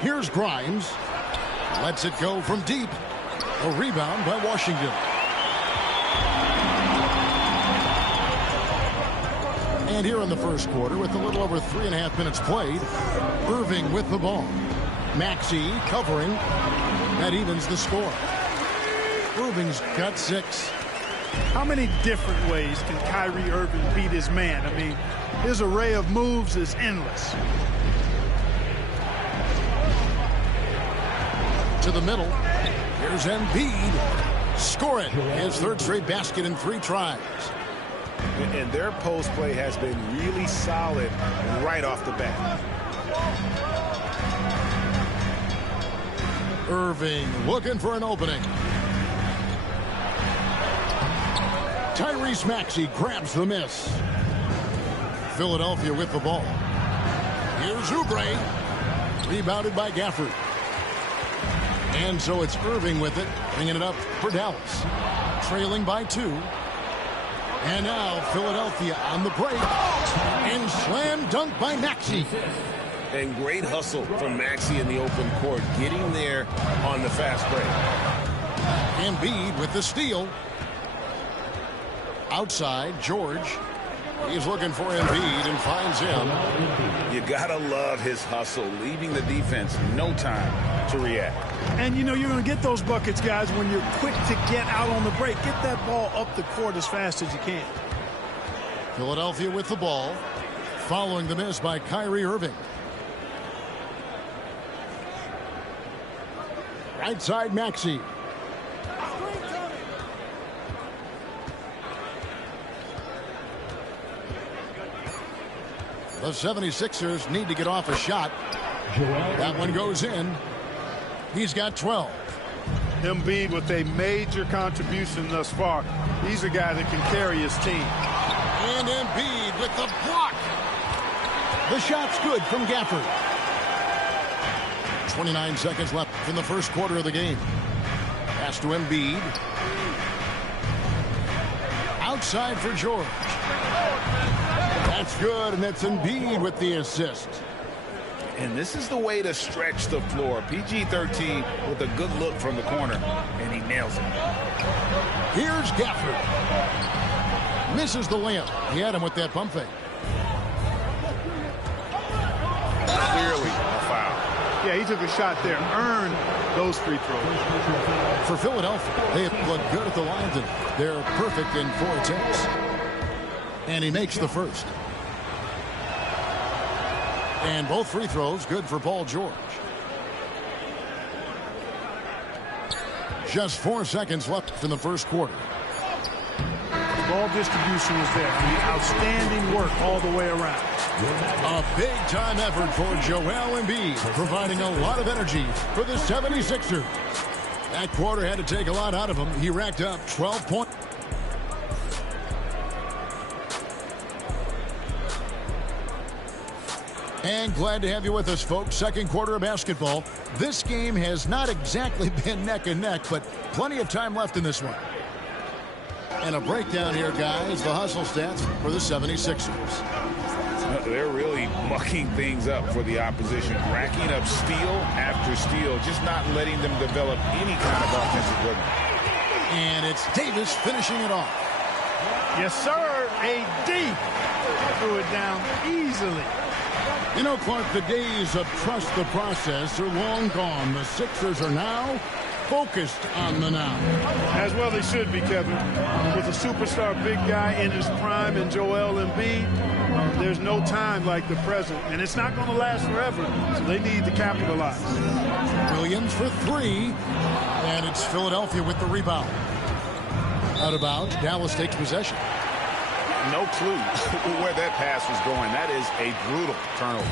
Here's Grimes. Lets it go from deep. A rebound by Washington. And here in the first quarter, with a little over 3.5 minutes played, Irving with the ball. Maxey covering. That evens the score. Irving's got 6. How many different ways can Kyrie Irving beat his man? I mean, his array of moves is endless. To the middle. Here's Embiid. Score it. His third straight basket in 3 tries. And their post play has been really solid right off the bat. Irving looking for an opening. Tyrese Maxey grabs the miss. Philadelphia with the ball. Here's Oubre. Rebounded by Gafford. And so it's Irving with it, bringing it up for Dallas. Trailing by 2. And now Philadelphia on the break. And slam dunk by Maxey. And great hustle from Maxey in the open court, getting there on the fast break. Embiid with the steal. Outside, George. He's looking for Embiid and finds him. You gotta love his hustle, leaving the defense no time to react. And, you know, you're going to get those buckets, guys, when you're quick to get out on the break. Get that ball up the court as fast as you can. Philadelphia with the ball, following the miss by Kyrie Irving. Right side, Maxey. The 76ers need to get off a shot. That one goes in. He's got 12. Embiid with a major contribution thus far. He's a guy that can carry his team. And Embiid with the block. The shot's good from Gafford. 29 seconds left in the first quarter of the game. Pass to Embiid. Outside for George. That's good, and that's Embiid with the assist. And this is the way to stretch the floor. PG-13 with a good look from the corner, and he nails it. Here's Gafford. Misses the layup. He had him with that pump fake. Clearly a foul. Yeah, he took a shot there. Earned those free throws. For Philadelphia, they look good at the line. They're perfect in 4 attempts. And he makes the first. And both free throws good for Paul George. Just 4 seconds left in the first quarter. Ball distribution was there. Outstanding work all the way around. A big-time effort for Joel Embiid, providing a lot of energy for the 76ers. That quarter had to take a lot out of him. He racked up 12 points. And glad to have you with us, folks. Second quarter of basketball. This game has not exactly been neck and neck, but plenty of time left in this one. And a breakdown here, guys. The hustle stats for the 76ers. They're really mucking things up for the opposition, racking up steal after steal, just not letting them develop any kind of offensive rhythm. And it's Davis finishing it off. Yes, sir. AD threw it down easily. You know, Clark, the days of trust the process are long gone. The Sixers are now focused on the now. As well they should be, Kevin. With a superstar big guy in his prime and Joel Embiid, there's no time like the present. And it's not going to last forever, so they need to capitalize. Williams for 3, and it's Philadelphia with the rebound. Out of bounds, Dallas takes possession. No clue where that pass was going. That is a brutal turnover.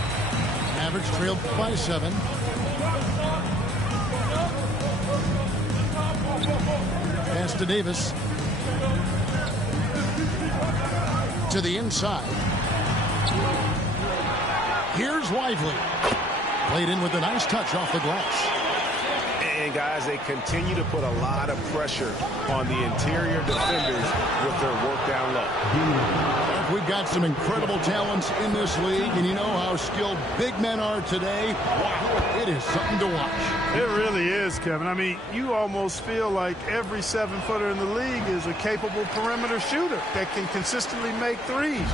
Mavericks trailed by 7. Pass to Davis. To the inside. Here's Lively. Played in with a nice touch off the glass. And, guys, they continue to put a lot of pressure on the interior defenders with their work down low. We've got some incredible talents in this league, and you know how skilled big men are today. Wow, it is something to watch. It really is, Kevin. I mean, you almost feel like every 7-footer in the league is a capable perimeter shooter that can consistently make threes.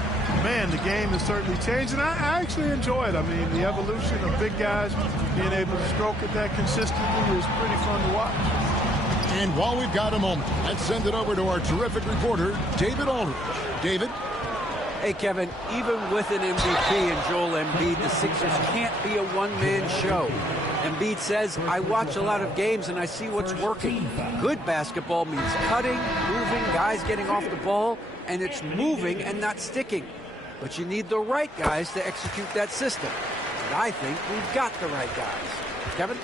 Man, the game has certainly changed, and I actually enjoy it. I mean, the evolution of big guys being able to stroke it that consistently is pretty fun to watch. And while we've got a moment, let's send it over to our terrific reporter, David Aldridge. David? Hey, Kevin, even with an MVP and Joel Embiid, the Sixers can't be a one-man show. Embiid says, I watch a lot of games and I see what's working. Good basketball means cutting, moving, guys getting off the ball, and it's moving and not sticking. But you need the right guys to execute that system. And I think we've got the right guys. Kevin?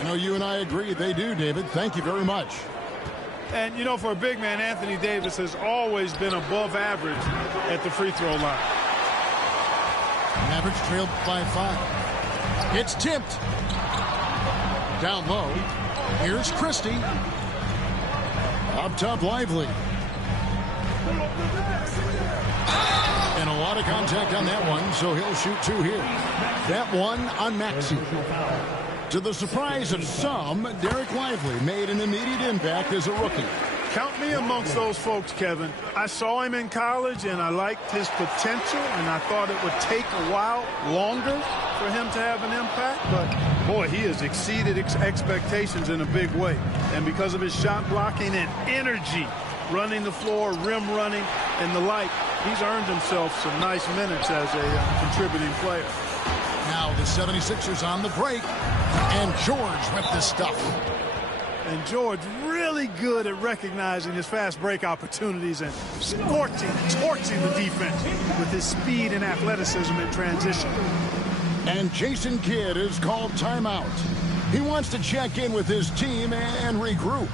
I know you and I agree. They do, David. Thank you very much. And, you know, for a big man, Anthony Davis has always been above average at the free throw line. Mavericks trailed by 5. It's tipped. Down low. Here's Christie. Up top, Lively. And a lot of contact on that one, so he'll shoot 2 here. That one on Maxey. To the surprise of some, Derek Lively made an immediate impact as a rookie. Count me amongst those folks, Kevin. I saw him in college, and I liked his potential, and I thought it would take a while longer for him to have an impact. But, boy, he has exceeded expectations in a big way. And because of his shot blocking and energy, running the floor, rim running, and the like, he's earned himself some nice minutes as a contributing player. Now the 76ers on the break, and George with the stuff. And George really good at recognizing his fast break opportunities and torching the defense with his speed and athleticism in transition. And Jason Kidd is called timeout. He wants to check in with his team and regroup.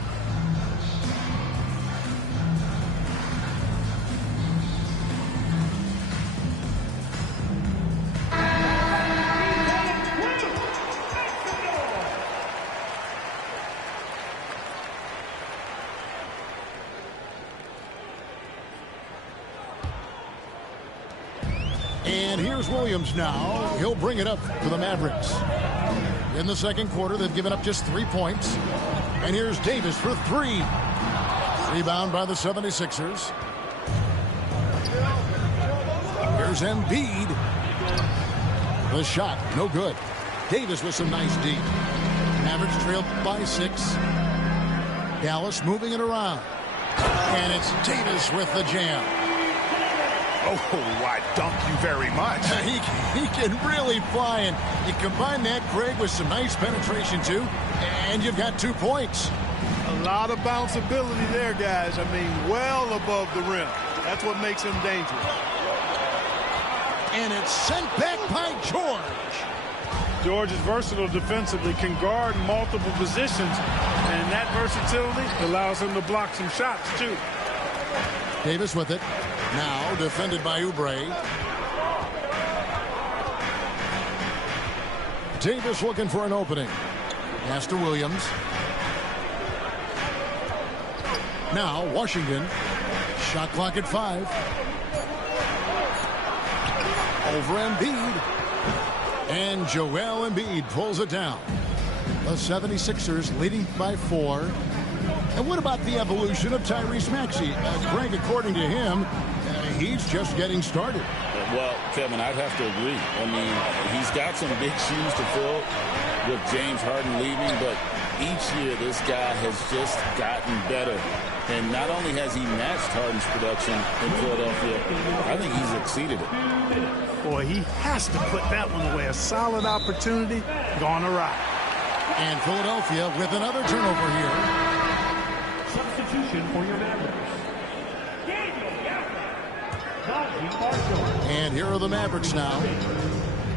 And here's Williams now. He'll bring it up for the Mavericks. In the second quarter, they've given up just 3 points. And here's Davis for 3. Rebound by the 76ers. Here's Embiid. The shot, no good. Davis with some nice D. Mavericks trailed by 6. Dallas moving it around. And it's Davis with the jam. Oh, I dunk you very much. He can really fly, and you combine that, Greg, with some nice penetration, too, and you've got 2 points. A lot of bounceability there, guys. I mean, well above the rim. That's what makes him dangerous. And it's sent back by George. George is versatile defensively, can guard multiple positions, and that versatility allows him to block some shots, too. Davis with it. Now defended by Oubre. Davis looking for an opening. Pass to Williams. Now Washington. Shot clock at 5. Over Embiid. And Joel Embiid pulls it down. The 76ers leading by 4. And what about the evolution of Tyrese Maxey? Greg, according to him, he's just getting started. Well, Kevin, I'd have to agree. I mean, he's got some big shoes to fill with James Harden leaving, but each year this guy has just gotten better. And not only has he matched Harden's production in Philadelphia, I think he's exceeded it. Boy, he has to put that one away. A solid opportunity gone awry. And Philadelphia with another turnover here. Substitution for your Mavericks. And here are the Mavericks now.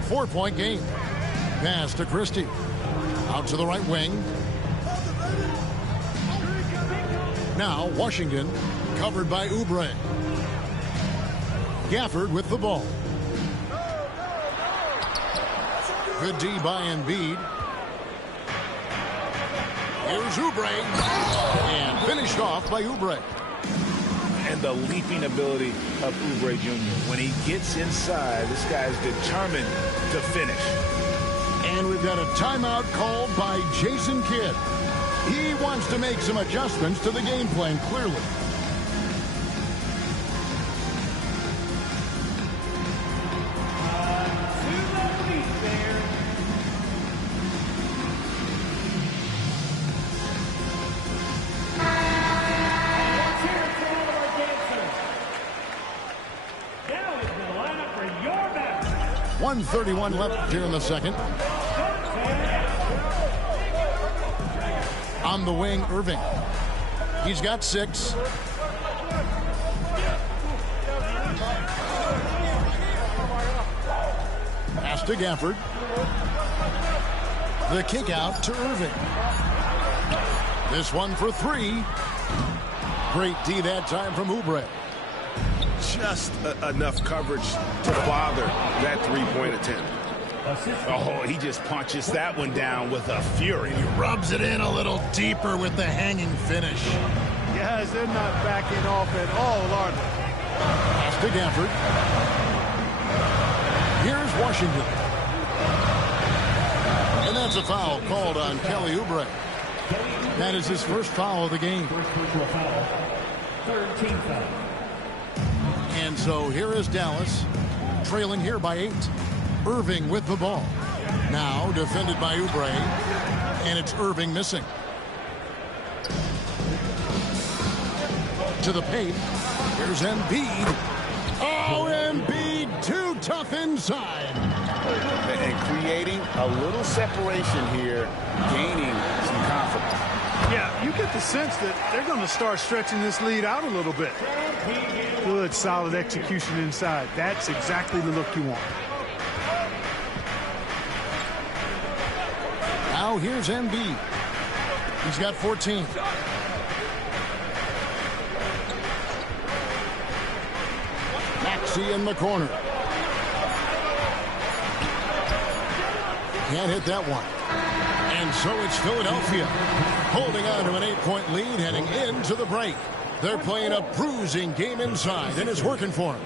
4-point game. Pass to Christie. Out to the right wing. Now Washington covered by Oubre. Gafford with the ball. Good D by Embiid. Here's Oubre. And finished off by Oubre. And the leaping ability of Oubre Jr. When he gets inside, this guy is determined to finish. And we've got a timeout called by Jason Kidd. He wants to make some adjustments to the game plan, clearly. Now is the lineup for your Mavericks. 1:31 left here in the second. On the wing, Irving. He's got 6. Pass to Gafford. The kick out to Irving. This one for 3. Great D that time from Oubre. Just enough coverage to bother that 3-point attempt. Oh, he just punches that one down with a fury. He rubs it in a little deeper with the hanging finish. Guys, they're not backing off at all, are they? Pass to Gafford. Here's Washington. And that's a foul called on Kelly Oubre. That is his first foul of the game. Third team foul. And so here is Dallas, trailing here by 8. Irving with the ball. Now defended by Oubre, and it's Irving missing. To the paint. Here's Embiid. Oh, Embiid, too tough inside. And creating a little separation here, gaining some confidence. Yeah, you get the sense that they're going to start stretching this lead out a little bit. Good, solid execution inside. That's exactly the look you want. Now here's Embiid. He's got 14. Maxey in the corner. Can't hit that one. And so it's Philadelphia holding on to an 8-point lead heading into the break. They're playing a bruising game inside, and it's working for them.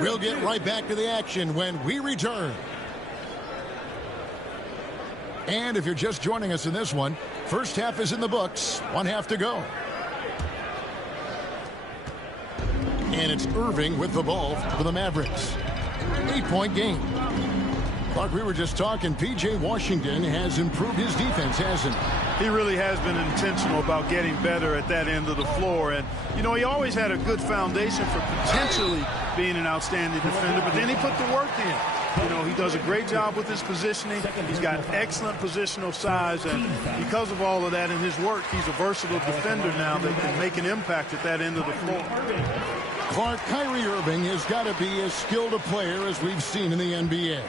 We'll get right back to the action when we return. And if you're just joining us in this one, first half is in the books. 1 half to go. And it's Irving with the ball for the Mavericks. 8-point game. Like we were just talking, P.J. Washington has improved his defense, hasn't he? He really has been intentional about getting better at that end of the floor. And, you know, he always had a good foundation for potentially being an outstanding defender, but then he put the work in. You know, he does a great job with his positioning. He's got excellent positional size, and because of all of that in his work, he's a versatile defender now that can make an impact at that end of the floor. Clark, Kyrie Irving has got to be as skilled a player as we've seen in the NBA.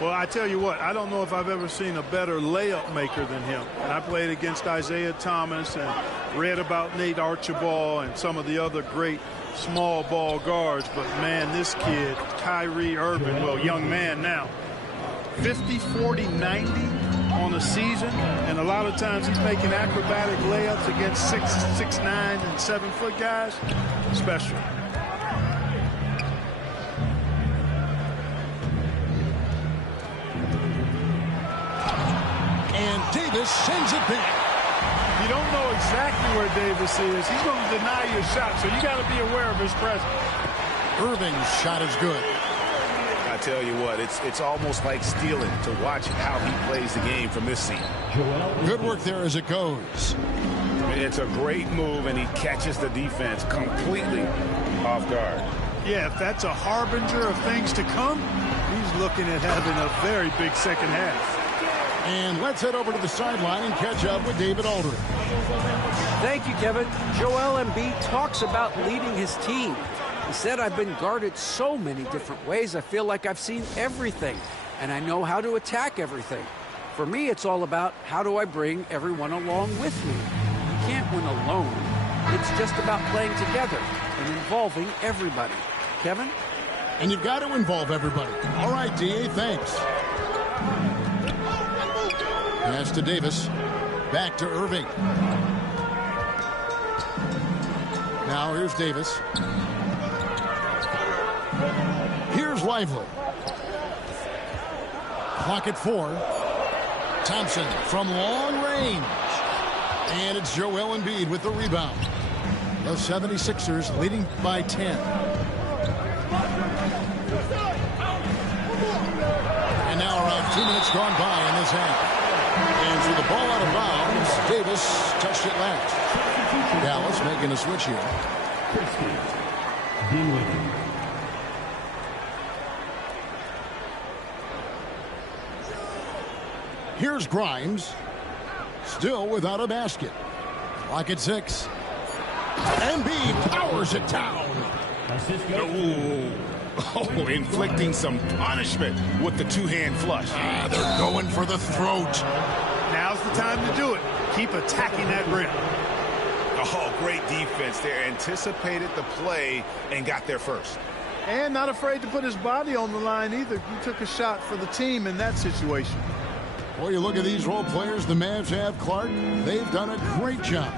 Well, I tell you what, I don't know if I've ever seen a better layup maker than him. And I played against Isaiah Thomas and read about Nate Archibald and some of the other great small ball guards. But, man, this kid, Kyrie Irving, well, young man now, 50, 40, 90 on a season. And a lot of times he's making acrobatic layups against 6'9", and 7-foot guys. Special. And Davis sends it back. You don't know exactly where Davis is. He's going to deny you a shot, so you got to be aware of his presence. Irving's shot is good. I tell you what, it's almost like stealing to watch how he plays the game from this seat. Good work there as it goes. It's a great move, and he catches the defense completely off guard. Yeah, if that's a harbinger of things to come, he's looking at having a very big second half. And let's head over to the sideline and catch up with David Aldridge. Thank you, Kevin. Joel Embiid talks about leading his team. He said, I've been guarded so many different ways. I feel like I've seen everything, and I know how to attack everything. For me, it's all about how do I bring everyone along with me. You can't win alone. It's just about playing together and involving everybody. Kevin? And you've got to involve everybody. All right, D.A., thanks. Pass to Davis. Back to Irving. Now here's Davis. Here's Lively. Clock at 4. Thompson from long range. And it's Joel Embiid with the rebound. The 76ers leading by 10. And now around 2 minutes gone by in this half. And through the ball out of bounds, Davis touched it last. Dallas making a switch here. Here's Grimes. Still without a basket. Clock at 6. Embiid powers it down. Oh, inflicting some punishment with the two-hand flush. They're going for the throat. Now's the time to do it. Keep attacking that rim. Oh, great defense there. Anticipated the play and got there first. And not afraid to put his body on the line either. He took a shot for the team in that situation. Boy, you look at these role players the Mavs have, Clark. They've done a great job.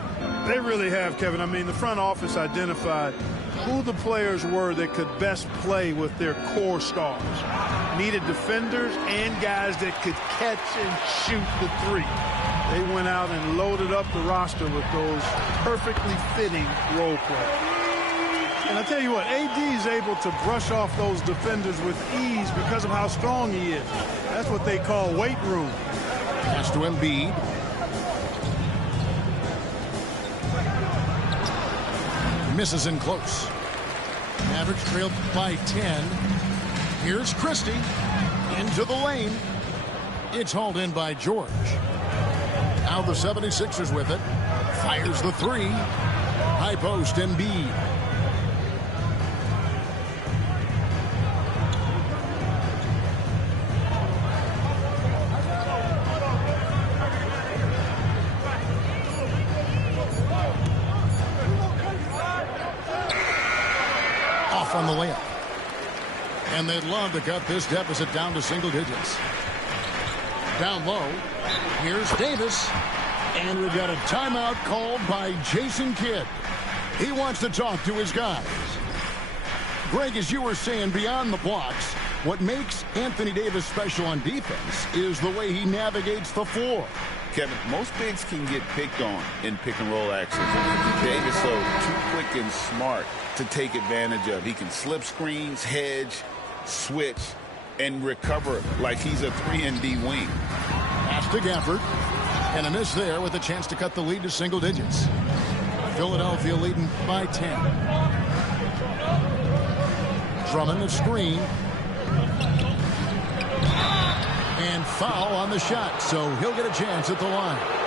They really have, Kevin. I mean, the front office identified who the players were that could best play with their core stars. Needed defenders and guys that could catch and shoot the three. They went out and loaded up the roster with those perfectly fitting role players. And I tell you what, AD is able to brush off those defenders with ease because of how strong he is. That's what they call weight room. Pass to Embiid. Misses in close. Mavericks trailed by 10. Here's Christie into the lane. It's hauled in by George. Now the 76ers with it. Fires the three. High post, Embiid. Off on the layup. And they'd love to cut this deficit down to single digits. Down low. Here's Davis. And we've got a timeout called by Jason Kidd. He wants to talk to his guys. Greg, as you were saying, beyond the blocks, what makes Anthony Davis special on defense is the way he navigates the floor. Kevin, most bigs can get picked on in pick-and-roll action. Davis, though, too quick and smart to take advantage of. He can slip screens, hedge, switch, and recover like he's a 3-and-D wing. Pass to Gafford. And a miss there with a chance to cut the lead to single digits. Philadelphia leading by 10. Drummond the screen. And foul on the shot, so he'll get a chance at the line.